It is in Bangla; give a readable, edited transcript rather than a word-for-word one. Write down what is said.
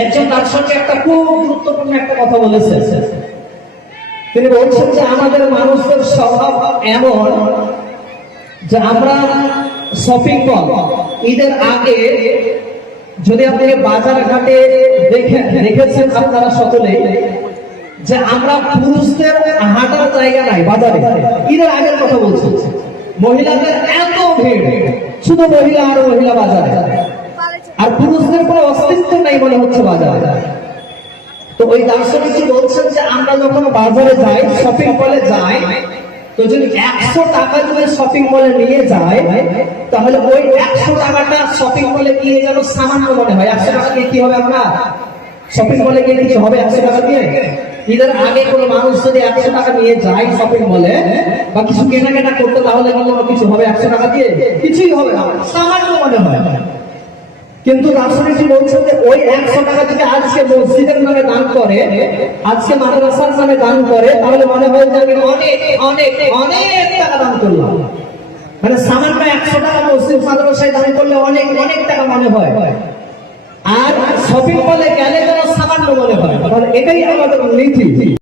একজন দার্শনিক একটা খুব গুরুত্বপূর্ণ একটা কথা বলেছেন। তিনি বলছেন যে আমাদের মানুষের স্বভাব এমন যে আমরা শপিং মল ঈদের আগে, যদি আপনি বাজার ঘাটে দেখেছেন আপনারা সকলে, যে আমরা পুরুষদের হাঁটার জায়গা নাই বাজারে। ঈদের আগের কথা বলছি, মহিলাদের এত ভিড়, শুধু মহিলা আর মহিলা বাজারে, আর পুরুষদের কোনো অস্তিত্ব নাই মনে হচ্ছে বাজারে। তো ওই দার্শনিক বলছেন যে আমরা যখন বাজারে যাই, শপিং মলে যাই, তো যদি 100 টাকা যদি শপিং মলে নিয়ে যায়, তাহলে ওই 100 টাকাটা শপিং মলে গিয়ে যেন সামান্য মনে হয়। 100 টাকা দিয়ে কি হবে? আমরা শপিং মলে গিয়ে কিছু হবে 100 টাকা দিয়ে? ঈদের আগে কোনো মানুষ যদি 100 টাকা নিয়ে যায় শপিং মলে বা কিছু কেনাকাটা করতে, তাহলে কিছু হবে 100 টাকা দিয়ে? কিছুই হবে না, সামান্য মনে হয়। কিন্তু দার্শনিকজি বলছেন যে ওই 100 টাকা যদি আজকে মসজিদের নামে দান করে, আজকে মাদ্রাসার নামে দান করে, তাহলে মনে হয় যে আমি অনেক অনেক অনেক টাকা দান করলাম। মানে সামান্য 100 টাকা মসজিদ মাদ্রাসায় দান করলে অনেক অনেক টাকা মনে হয়, আর শপিং মলে গেলে যেন সামান্য মনে হয়। এটাই আমাদের নীতি।